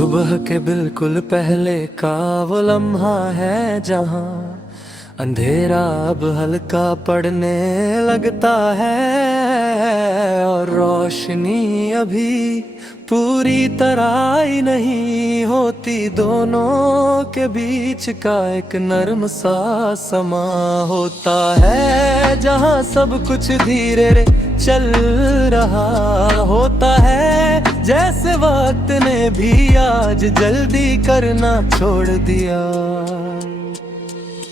सुबह के बिल्कुल पहले का वो लम्हा है जहाँ अंधेरा अब हल्का पड़ने लगता है और रोशनी अभी पूरी तरह आई नहीं होती। दोनों के बीच का एक नर्म सा समा होता है जहाँ सब कुछ धीरे चल रहा होता है, जैसे वक्त ने भी आज जल्दी करना छोड़ दिया।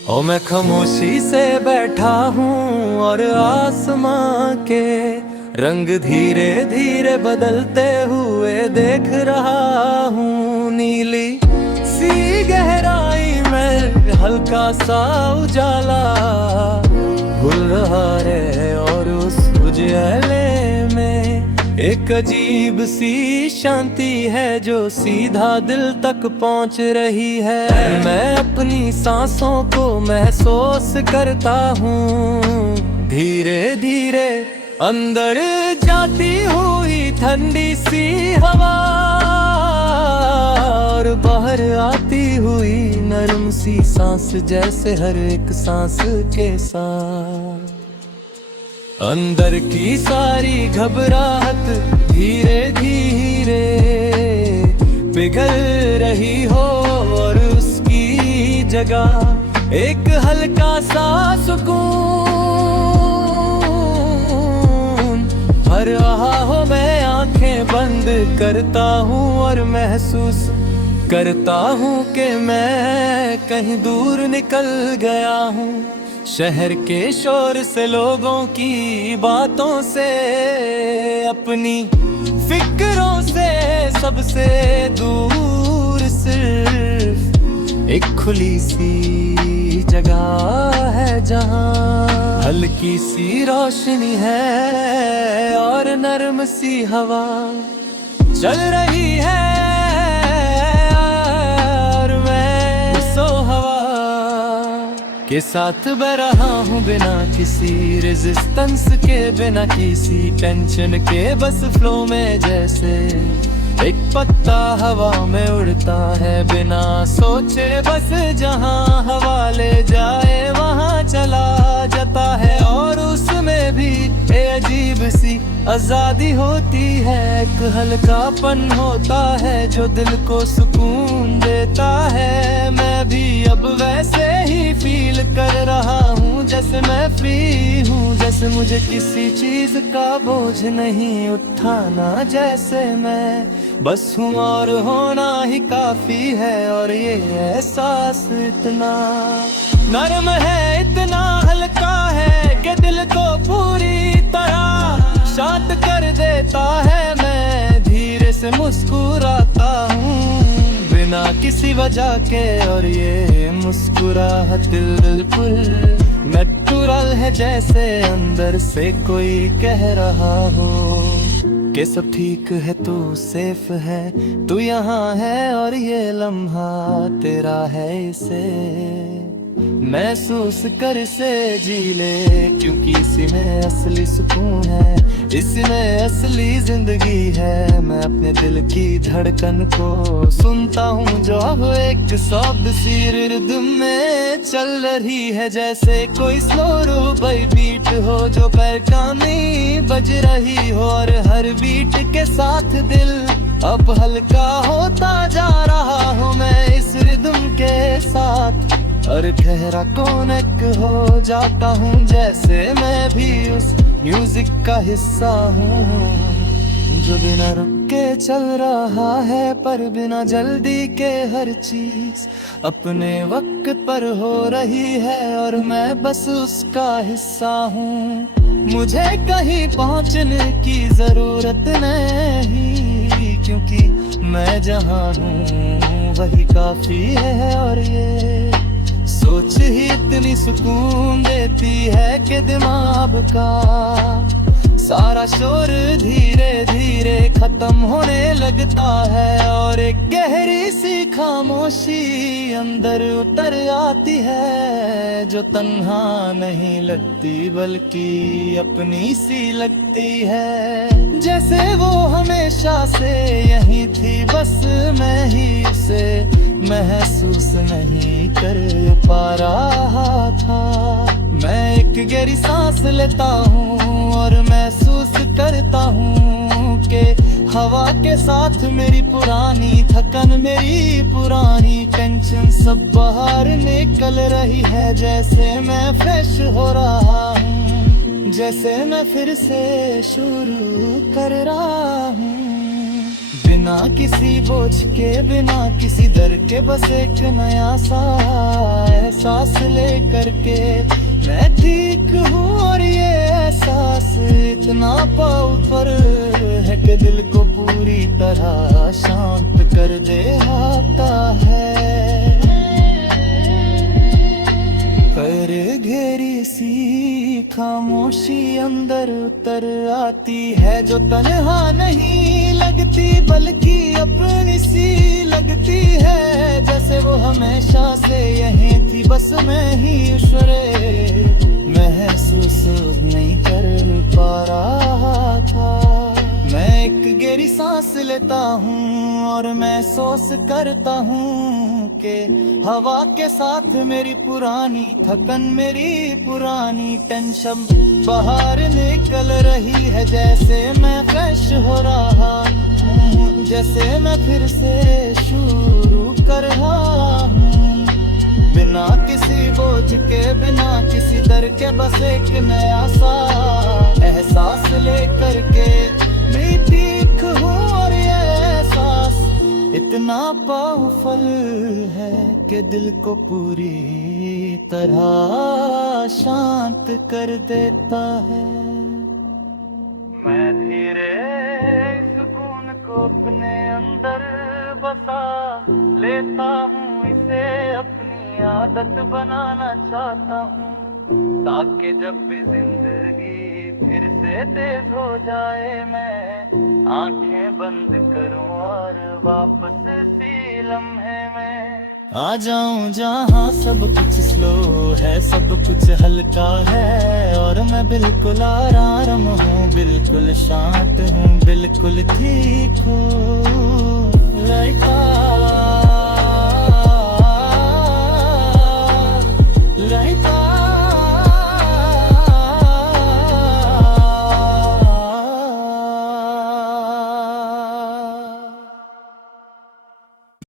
ओ मैं खामोशी से बैठा हूँ और आसमां के रंग धीरे धीरे बदलते हुए देख रहा हूँ। नीली सी गहराई में हल्का सा उजाला घुल रहा है और उस उजाले में एक अजीब सी शांति है जो सीधा दिल तक पहुंच रही है। मैं अपनी सांसों को महसूस करता हूँ, धीरे धीरे अंदर जाती हुई ठंडी सी हवा और बाहर आती हुई नरम सी सांस, जैसे हर एक सांस के साथ अंदर की सारी घबराहट धीरे धीरे पिघल रही हो और उसकी जगह एक हल्का सा सुकून भर रहा हो। मैं आंखें बंद करता हूँ और महसूस करता हूँ कि मैं कहीं दूर निकल गया हूँ, शहर के शोर से, लोगों की बातों से, अपनी फिक्रों से, सबसे दूर। सिर्फ एक खुली सी जगह है जहाँ हल्की सी रोशनी है और नरम सी हवा चल रही है और मैं सो हवा के साथ बह रहा हूँ, बिना किसी रेजिस्टेंस के, बिना किसी टेंशन के, बस फ्लो में जैसे एक पत्ता हवा में उड़ता है बिना सोचे, बस जहाँ हवा ले जाए वहाँ चला जाता है। और उसमें भी एक अजीब सी आजादी होती है, एक हल्कापन होता है जो दिल को सुकून देता है। मैं भी अब वैसे ही फील कर रहा हूँ जैसे मैं फ्री हूँ, जैसे मुझे किसी चीज का बोझ नहीं उठाना, जैसे मैं बस हूँ और होना ही काफी है। और ये एहसास इतना नरम है, इतना हल्का है कि दिल को पूरी तरह शांत कर देता है। मैं धीरे से मुस्कुराता हूँ बिना किसी वजह के और ये मुस्कुराहट बिल्कुल नेचुरल है, जैसे अंदर से कोई कह रहा हो कि सब ठीक है, तू सेफ है, तू यहाँ है और ये लम्हा तेरा है, इसे महसूस कर से जी ले, क्योंकि इसी में असली सुकून है, इसमें असली जिंदगी है। मैं अपने दिल की धड़कन को सुनता हूँ जो अब एक शब्द सी रिदम में चल रही है, जैसे कोई स्लो रूबाई बीट हो जो पैरकानी बज रही हो और हर बीट के साथ दिल अब हल्का होता जा रहा हूँ मैं इस रिदम के साथ और गहरा कनेक्ट हो जाता हूँ, जैसे मैं भी उस म्यूजिक का हिस्सा हूँ जो बिना रुक के चल रहा है, पर बिना जल्दी के हर चीज अपने वक्त पर हो रही है और मैं बस उसका हिस्सा हूँ। मुझे कहीं पहुँचने की जरूरत नहीं, क्योंकि मैं जहाँ हूँ वही काफी है। और ये सोच ही इतनी सुकून देती है कि दिमाग का सारा शोर धीरे धीरे खत्म होने लगता है और एक गहरी सी खामोशी अंदर उतर आती है। जो तन्हा नहीं लगती बल्कि अपनी सी लगती है। जैसे वो हमेशा से यही थी, बस मैं ही उसे महसूस नहीं कर पा रहा था। मैं एक गहरी सांस लेता हूँ और महसूस करता हूँ कि हवा के साथ मेरी पुरानी थकन, मेरी पुरानी टेंशन सब बाहर निकल रही है। जैसे मैं फ्रेश हो रहा हूँ, जैसे मैं फिर से शुरू कर रहा हूँ। बिना किसी बोझ के, बिना किसी डर के, बस एक नया सा एहसास लेकर के मैं ठीक हूँ। और ये एहसास इतना पावरफुल है कि दिल को पूरी तरह शांत कर देता है। पर गहरी सी खामोशी अंदर उतर आती है, जो तन्हा नहीं लगती बल्कि अपनी सी लगती है। जैसे वो हमेशा से यही थी, बस मैं ही उसे महसूस नहीं कर पा रहा था। मैं एक गहरी सांस लेता हूँ और महसूस करता हूँ कि हवा के साथ मेरी पुरानी थकन, मेरी पुरानी टेंशन बाहर निकल रही है। जैसे मैं फ्रेश हो रहा हूँ, जैसे मैं फिर से शुरू कर रहा हूँ। बिना किसी बोझ के, बिना किसी डर के, बस एक नया सा एहसास लेकर के मैं ठीक हूँ। और ये एहसास इतना पावरफुल है कि दिल को पूरी तरह शांत कर देता है। मैं धीरे सुकून को अपने अंदर बसा लेता हूँ, इसे अपनी आदत बनाना चाहता हूँ, ताकि जब भी जिंदगी फिर से तेज हो जाए मैं आंखें बंद करूं और वापस सी लम्हे में आ जाऊं जहां सब कुछ स्लो है, सब कुछ हल्का है और मैं बिल्कुल आराम हूँ, बिल्कुल शांत हूँ, बिल्कुल ठीक हूँ।